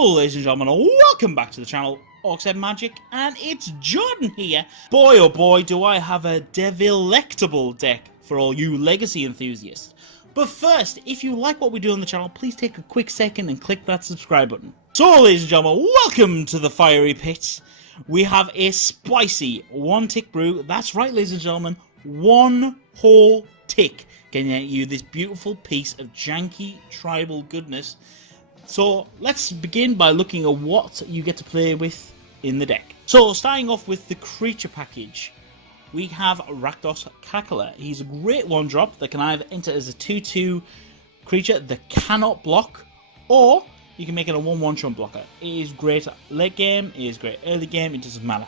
Hello ladies and gentlemen, welcome back to the channel, UKMtG, and it's Jordan here. Boy oh boy, do I have a delectable deck for all you Legacy enthusiasts. But first, if you like what we do on the channel, please take a quick second and click that subscribe button. So ladies and gentlemen, welcome to the fiery pits. We have a spicy one tick brew. That's right ladies and gentlemen, one whole tick can get you this beautiful piece of janky tribal goodness. So let's begin by looking at what you get to play with in the deck. So starting off with the creature package, we have Rakdos Cackler. He's a great one drop that can either enter as a 2/2 creature that cannot block, or you can make it a 1/1 chump blocker. It is great late game, it is great early game, it doesn't matter.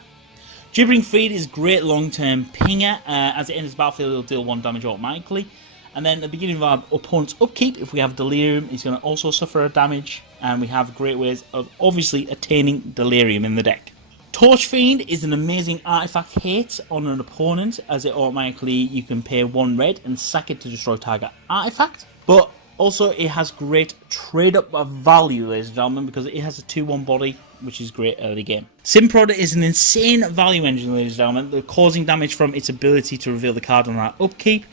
Gibbering Feed is great long-term pinger. As it enters the battlefield, it'll deal 1 damage automatically. And then at the beginning of our opponent's upkeep, if we have Delirium, he's going to also suffer a damage. And we have great ways of obviously attaining Delirium in the deck. Torch Fiend is an amazing artifact hit on an opponent, as it automatically, you can pay 1 red and sack it to destroy target artifact. But also it has great trade up value, ladies and gentlemen, because it has a 2/1 body, which is great early game. Simprod is an insane value engine, ladies and gentlemen. They're causing damage from its ability to reveal the card on our upkeep.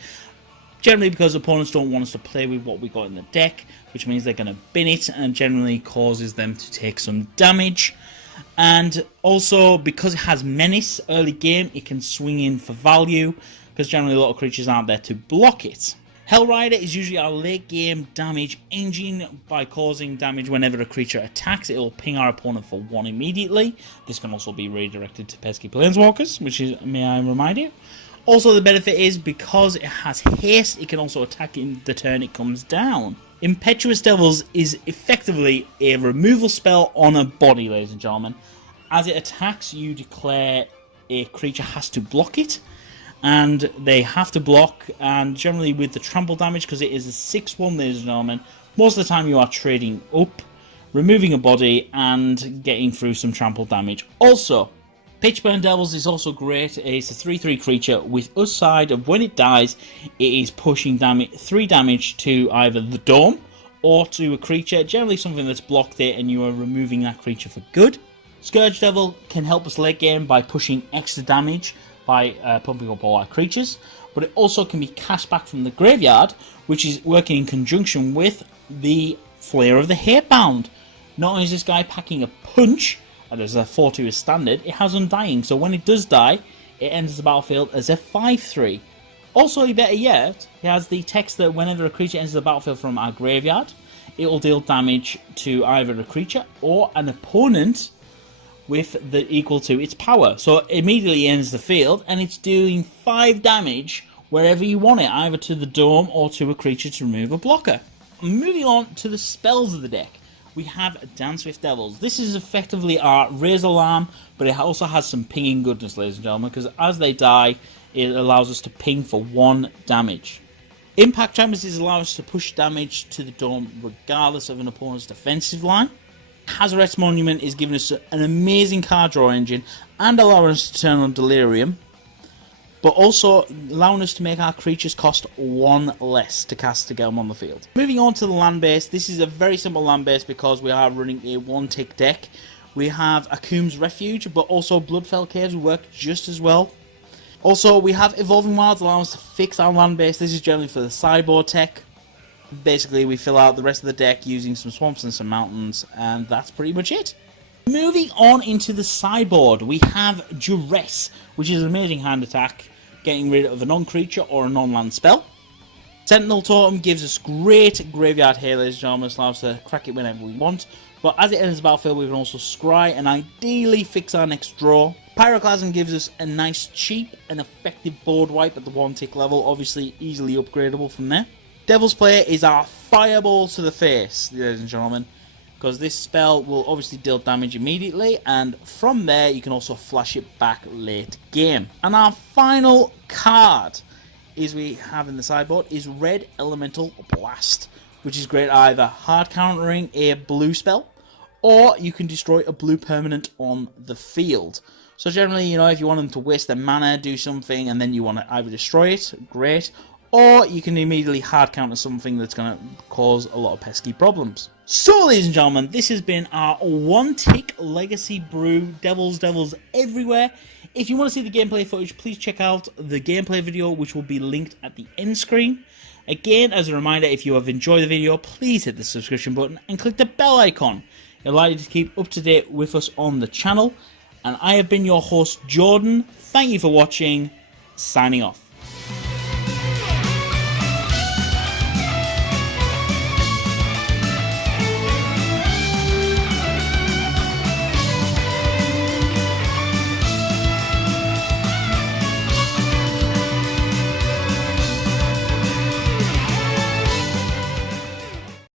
Generally because opponents don't want us to play with what we got in the deck, which means they're going to bin it and generally causes them to take some damage. And also because it has Menace early game, it can swing in for value, because generally a lot of creatures aren't there to block it. Hellrider is usually our late game damage engine. By causing damage whenever a creature attacks, it will ping our opponent for 1 immediately. This can also be redirected to pesky planeswalkers, which is, may I remind you. Also, the benefit is, because it has haste, it can also attack in the turn it comes down. Impetuous Devils is effectively a removal spell on a body, ladies and gentlemen. As it attacks, you declare a creature has to block it, and they have to block, and generally with the trample damage, because it is a 6/1, ladies and gentlemen, most of the time you are trading up, removing a body, and getting through some trample damage. Also, Pitchburn Devils is also great. It's a 3/3 creature with upside of when it dies, it is pushing 3 damage to either the dome or to a creature, generally something that's blocked it, and you are removing that creature for good. Scourge Devil can help us late game by pushing extra damage by pumping up all our creatures, but it also can be cast back from the graveyard, which is working in conjunction with the Flair of the Hatebound. Not only is this guy packing a punch, and as a 4/2 is standard, it has Undying, so when it does die, it enters the battlefield as a 5/3. Also, better yet, it has the text that whenever a creature enters the battlefield from our graveyard, it will deal damage to either a creature or an opponent with the equal to its power. So it immediately ends the field, and it's doing 5 damage wherever you want it, either to the dome or to a creature to remove a blocker. Moving on to the spells of the deck. We have Dance with Devils. This is effectively our Razor Alarm, but it also has some pinging goodness, ladies and gentlemen, because as they die, it allows us to ping for 1 damage. Impact Champions allow us to push damage to the dome regardless of an opponent's defensive line. Hazoret's Monument is giving us an amazing card draw engine and allowing us to turn on Delirium, but also allowing us to make our creatures cost 1 less to cast to get them on the field. Moving on to the land base, this is a very simple land base because we are running a 1-tick deck. We have Akum's Refuge, but also Bloodfell Caves work just as well. Also, we have Evolving Wilds allowing us to fix our land base. This is generally for the Sideboard tech. Basically, we fill out the rest of the deck using some swamps and some mountains, and that's pretty much it. Moving on into the sideboard, we have Duress, which is an amazing hand attack, getting rid of a non-creature or a non-land spell. Sentinel Totem gives us great graveyard here, ladies and gentlemen, allows us to crack it whenever we want. But as it enters the battlefield, we can also scry and ideally fix our next draw. Pyroclasm gives us a nice, cheap and effective board wipe at the 1-tick level, obviously easily upgradable from there. Devil's Player is our fireball to the face, ladies and gentlemen, because this spell will obviously deal damage immediately, and from there you can also flash it back late game. And our final card is we have in the sideboard is Red Elemental Blast, which is great either hard countering a blue spell, or you can destroy a blue permanent on the field. So generally, you know, if you want them to waste their mana, do something, and then you want to either destroy it, great, or you can immediately hard counter something that's going to cause a lot of pesky problems. So, ladies and gentlemen, this has been our one-tick Legacy Brew Devils everywhere. If you want to see the gameplay footage, please check out the gameplay video, which will be linked at the end screen. Again, as a reminder, if you have enjoyed the video, please hit the subscription button and click the bell icon. It'll allow you to keep up to date with us on the channel. And I have been your host, Jordan. Thank you for watching. Signing off.